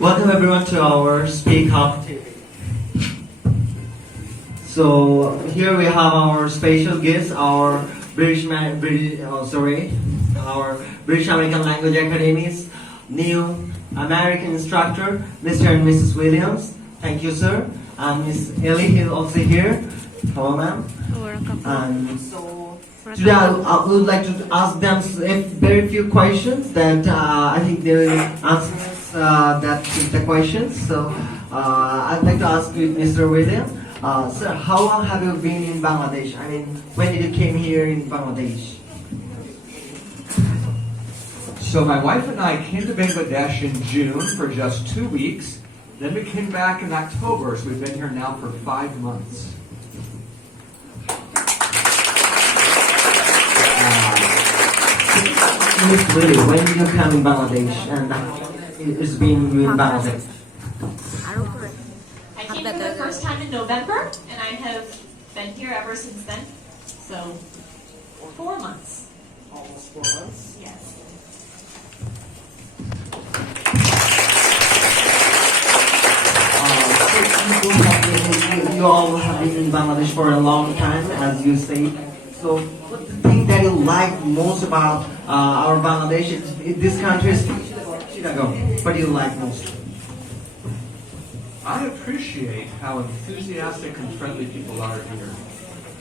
Welcome everyone to our Speak Up TV. So here we have our special guest, our our British American Language Academy's new American instructor, Mr. and Mrs. Williams. Thank you, sir. And Miss Ellie is also here. Hello, ma'am. Welcome. And so today I would like to ask them very few questions that I think they will answer that the questions. So I'd like to ask you, Mr. William, sir, how long have you been in Bangladesh? I mean, when did you came here in Bangladesh? So my wife and I came to Bangladesh in June for just 2 weeks. Then we came back in October, so we've been here now for 5 months. Miss Willie, when did you come in Bangladesh and it's been in Bangladesh? I came for the first time in November, and I have been here ever since then. So, 4 months. Almost 4 months. Yes. You all have been in Bangladesh for a long time, as you say. So, what's the thing that you like most about our Bangladesh? This country is Chicago. What do you like most? I appreciate how enthusiastic and friendly people are here.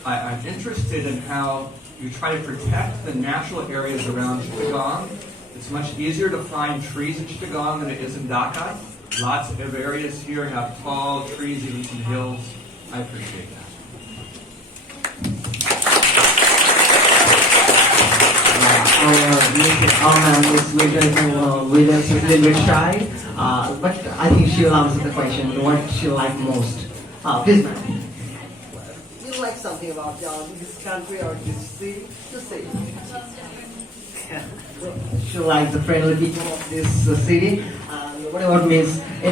I'm interested in how you try to protect the natural areas around Chittagong. It's much easier to find trees in Chittagong than it is in Dhaka. Lots of areas here have tall trees, even some hills. I appreciate that. Miss Williams is a little bit shy, but I think she'll answer the question, what she like most. Please, ma'am. Do you like something about this country or this city? Just say. Yeah. She likes the friendly people of this city. What about Miss? I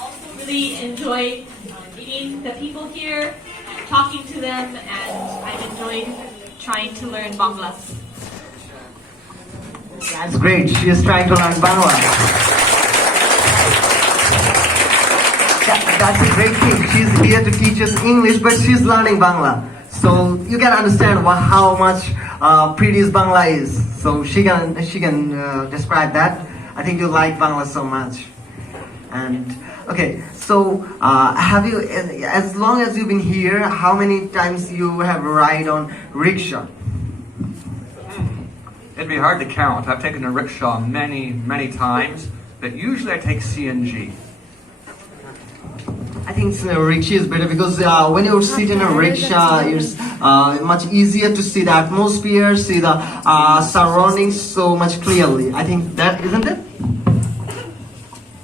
also really enjoy meeting the people here, talking to them, and I've enjoyed trying to learn Bangla. That's great. She is trying to learn Bangla. That's a great thing. She's here to teach us English, but she's learning Bangla. So you can understand how much pretty Bangla is. So she can describe that. I think you like Bangla so much. And okay, so have you, as long as you've been here, how many times you have ride on rickshaw? It'd be hard to count. I've taken a rickshaw many, many times, but usually I take CNG. I think rickshaw is better because when you sit in a rickshaw, it's much easier to see the atmosphere, see the surroundings so much clearly. I think that, isn't it?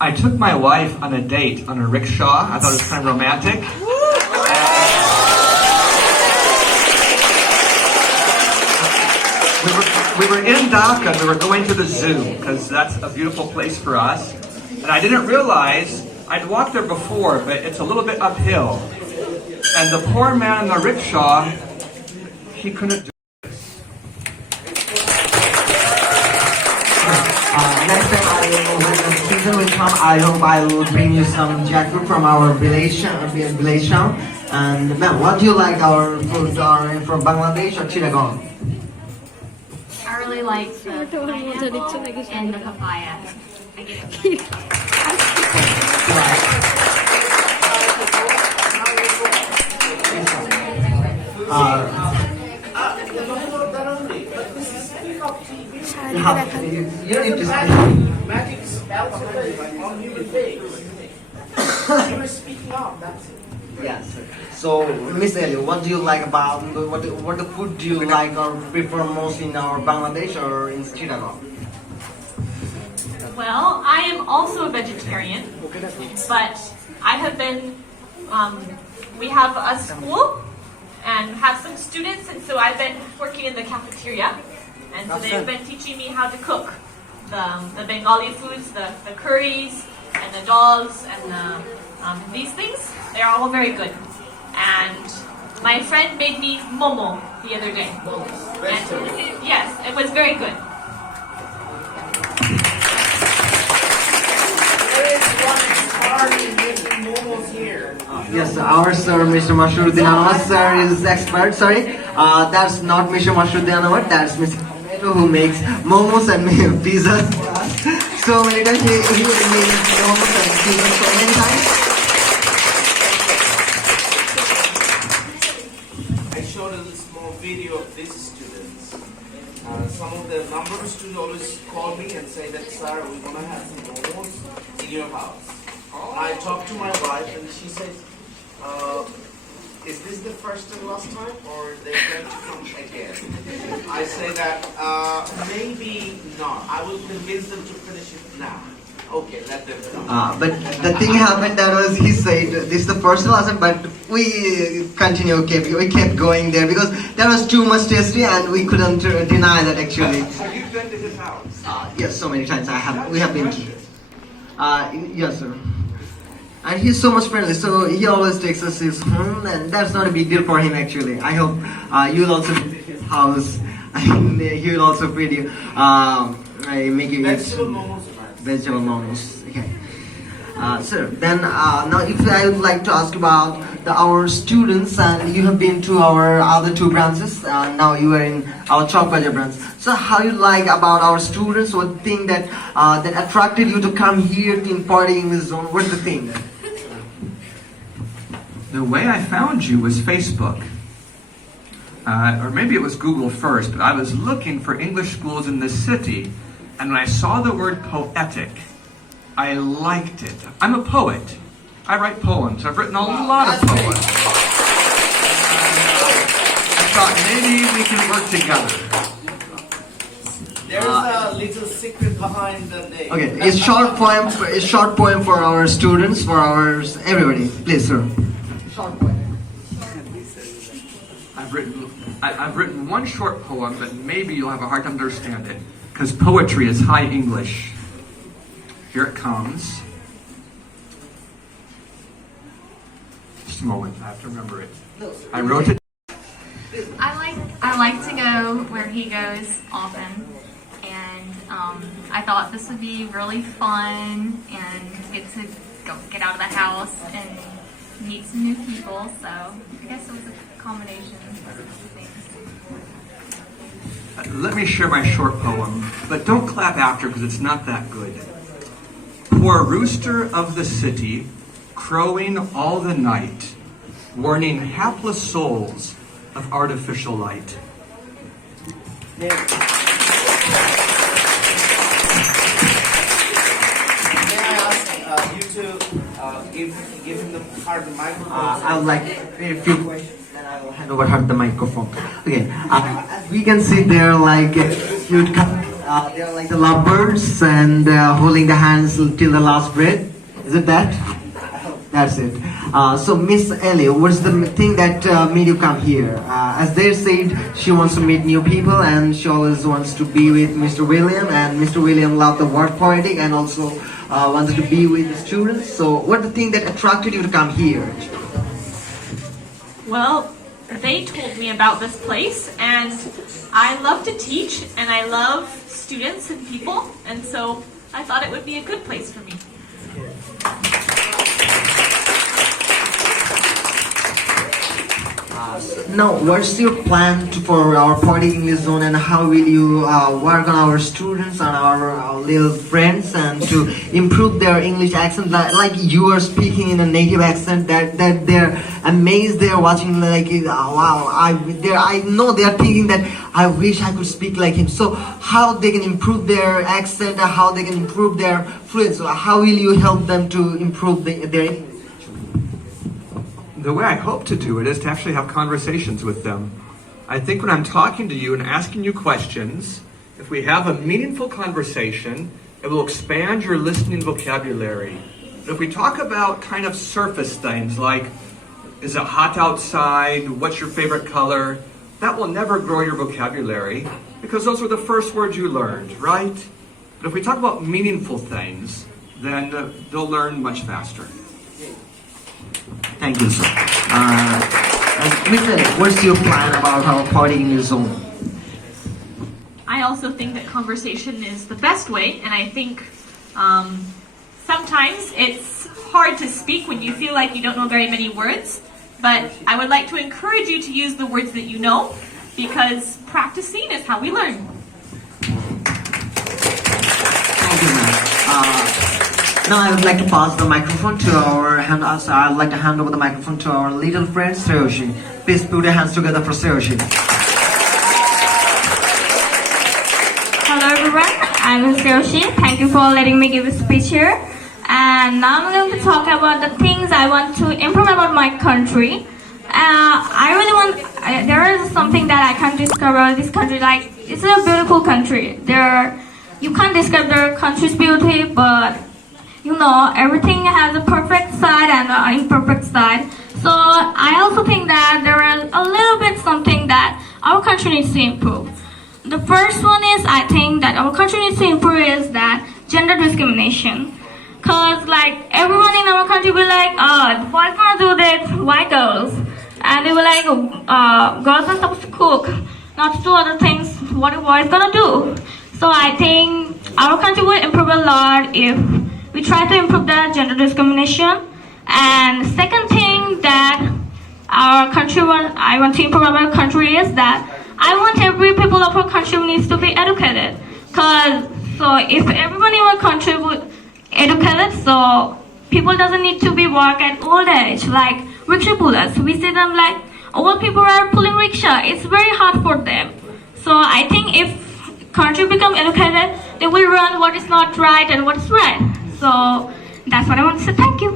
I took my wife on a date on a rickshaw. I thought it was kind of romantic. We were in Dhaka. We were going to the zoo because that's a beautiful place for us. And I didn't realize, I'd walked there before, but it's a little bit uphill. And the poor man in the rickshaw, he couldn't do this. Next time when the season will come, I hope I will bring you some jackfruit from our village town. And ma'am, what do you like our food from Bangladesh or Chittagong? I really like the pineapple and the papaya. I get it. You don't need to speak. Magic spells on human beings. You were speaking up, that's it. Yes. So, Miss Ellie, what do you like about what the food do you like or prefer most in our Bangladesh or in Chittagong? Well, I am also a vegetarian, but I have been, we have a school and have some students, and so I've been working in the cafeteria, and so they've been teaching me how to cook the Bengali foods, the curries, and the dals, and these things. They're all very good. And my friend made me momo the other day. And yes, it was very good. There is one expert in making momos here. Yes, our sir, Mr. Mashruddin Anwar, sir, is expert. Sorry, that's not Mr. Mashruddin Anwar. That's Mr. Tomato who makes momos and pizza. So many times he makes momos and pizza so many times. I showed a small video of these students. Some of the number of students always call me and say that, sir, we want to have some momos in your house. I talked to my wife and she says, is this the first and last time or they're going to come again? I say that maybe not. I will convince them to finish it now. Okay, let them come. But the thing happened that was he said this is the first lesson, but we kept going there because that was too much tasty and we couldn't deny that actually. So you've been to his house? Yes, so many times we have been to. Yes, sir. And he's so much friendly, so he always takes us his home, and that's not a big deal for him actually. I hope you'll also visit his house, and he will also feed you. Make you eat Vegetable momos. vegetable momos. Okay. Sir, then now if I would like to ask about our students, and you have been to our other two branches, now you are in our Chowkbajar branch. So how you like about our students? What thing that that attracted you to come here to Party English Zone? What's the thing? The way I found you was Facebook. Or maybe it was Google first, but I was looking for English schools in this city, and when I saw the word poetic, I liked it. I'm a poet. I write poems. I've written a lot of poems. I thought maybe we can work together. There's a little secret behind the name. Okay, it's short poem for our students, for our everybody. Please, sir. Short poem. I've written one short poem, but maybe you'll have a hard time to understand it, because poetry is high English. Here it comes. Just a moment, I have to remember it. I wrote it. I like to go where he goes often, and I thought this would be really fun and get to get out of the house and meet some new people. So I guess it was a combination of things. Let me share my short poem, but don't clap after because it's not that good. Poor rooster of the city, crowing all the night, warning hapless souls of artificial light. May I ask you to give him the hard microphone? I would like a few questions, then I will hand over her the microphone. Okay, as we can see, they're like cute. They're like the lovebirds and holding the hands till the last breath. Is it that? That's it. So Miss Ellie, what's the thing that made you come here? As they said, she wants to meet new people and she always wants to be with Mr. William, and Mr. William loved the word poetic and also wanted to be with the students. So what's the thing that attracted you to come here? Well, they told me about this place, and I love to teach, and I love students and people, and so I thought it would be a good place for me. Now, what's your plan for our Party English Zone, and how will you work on our students and our little friends and to improve their English accent? Like you are speaking in a native accent, that they're amazed, they're watching like, wow, I know they're thinking that I wish I could speak like him. So how they can improve their accent, and how they can improve their fluency? So how will you help them to improve their English? The way I hope to do it is to actually have conversations with them. I think when I'm talking to you and asking you questions, if we have a meaningful conversation, it will expand your listening vocabulary. But if we talk about kind of surface things like, is it hot outside? What's your favorite color? That will never grow your vocabulary because those were the first words you learned, right? But if we talk about meaningful things, then they'll learn much faster. Thank you, sir. Mr. What's your plan about our Party English Zone? I also think that conversation is the best way, and I think sometimes it's hard to speak when you feel like you don't know very many words, but I would like to encourage you to use the words that you know, because practicing is how we learn. Thank you, ma'am. Now I would like to pass the microphone to I would like to hand over the microphone to our little friend Sreyoshi. Please put your hands together for Sreyoshi. Hello everyone, I'm Sreyoshi. Thank you for letting me give a speech here. And now I'm going to talk about the things I want to improve about my country. There is something that I can't describe about this country. Like, it's a beautiful country. You can't describe the country's beauty, but you know, everything has a perfect side and an imperfect side. So I also think that there is a little bit something that our country needs to improve. The first one is, I think that our country needs to improve is that gender discrimination. Cause like everyone in our country will like, boys gonna do this, why girls? And they will like, girls are supposed to cook, not to do other things. What are boys gonna do? So I think our country will improve a lot if we try to improve the gender discrimination. And second thing that I want to improve our country is that I want every people of our country needs to be educated. So if everyone in our country would educated, so people doesn't need to be work at old age, like rickshaw pullers. We see them like old people are pulling rickshaw. It's very hard for them. So I think if country become educated, they will learn what is not right and what is right. So that's what I want to say. Thank you.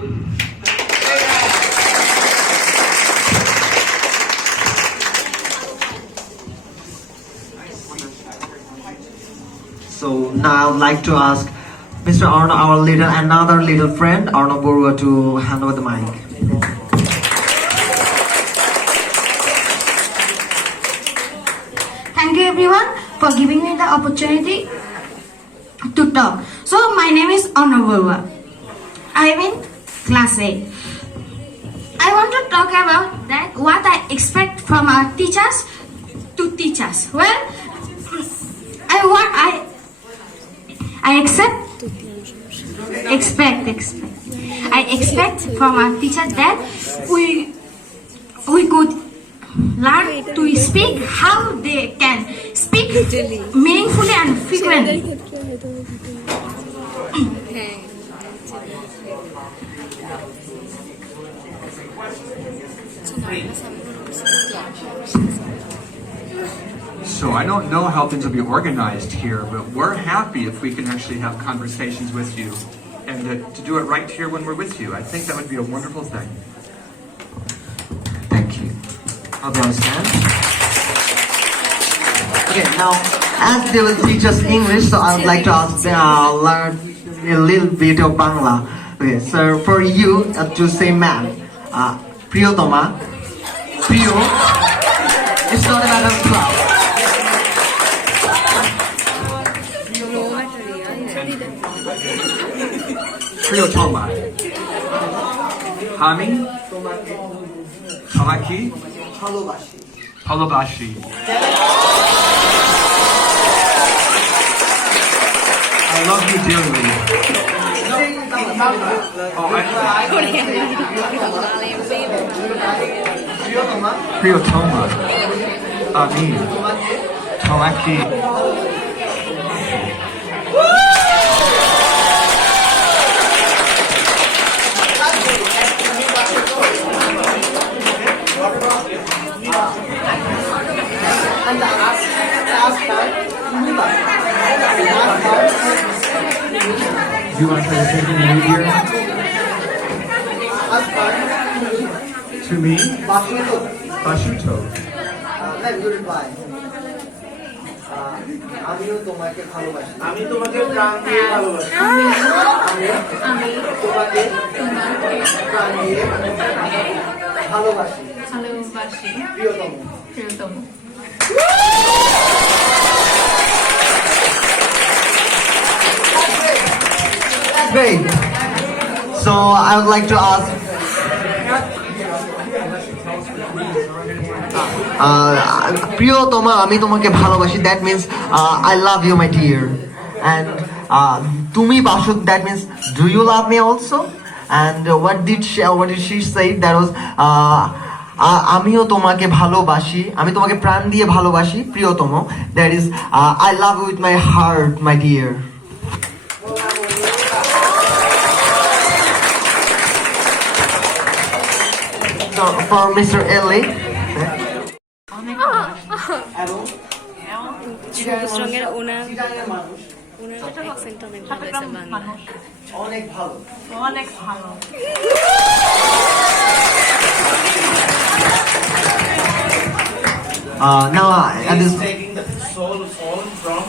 So now I would like to ask Mr. Arno, another little friend, Arno Borua, to hand over the mic. Thank you everyone for giving me the opportunity to talk. So my name is Arno Borua. I am in class 8. I want to talk about that what I expect from our teachers to teach us. Well, I expect from our teachers that we could learn to speak how they can speak meaningfully and frequently. So I don't know how things will be organized here, but we're happy if we can actually have conversations with you and to do it right here when we're with you. I think that would be a wonderful thing. Thank you. Hope you understand. Okay, now as they will teach us English, so I would like to ask learn a little bit of Bangla. Okay, so for you to say ma'am, Priyotoma, Priyo, it's not a matter of class. Priyotoma. Hami? Tamaki? Palobashi. I love you dearly. Priyotoma. Ami. Tamaki. You want to try to say anything new here? To me? Bashuto. Let's goodbye. আমিও তোমাকে ভালোবাসি। আমি তোমাকে প্রাণ দিয়ে ভালোবাসি। আমি তোমাকে প্রাণ দিয়ে ভালোবাসি। প্রিয়তম। Great. So I would like to ask Priyotoma, ami tomake bhalobashi. That means I love you, my dear. And তুমি বাসো, that means do you love me also? And what did she say? That was আমিও তোমাকে ভালোবাসি, আমি তোমাকে প্রাণ দিয়ে ভালোবাসি প্রিয়তম. That is I love you with my heart, my dear. So for Mr. Ellie. সঙ্গের ওনার অ্যাকসেন্ট অনেক ভালো হয়েছে বাংলা। অনেক ভালো। অনেক ভালো। Now, He's taking the soul from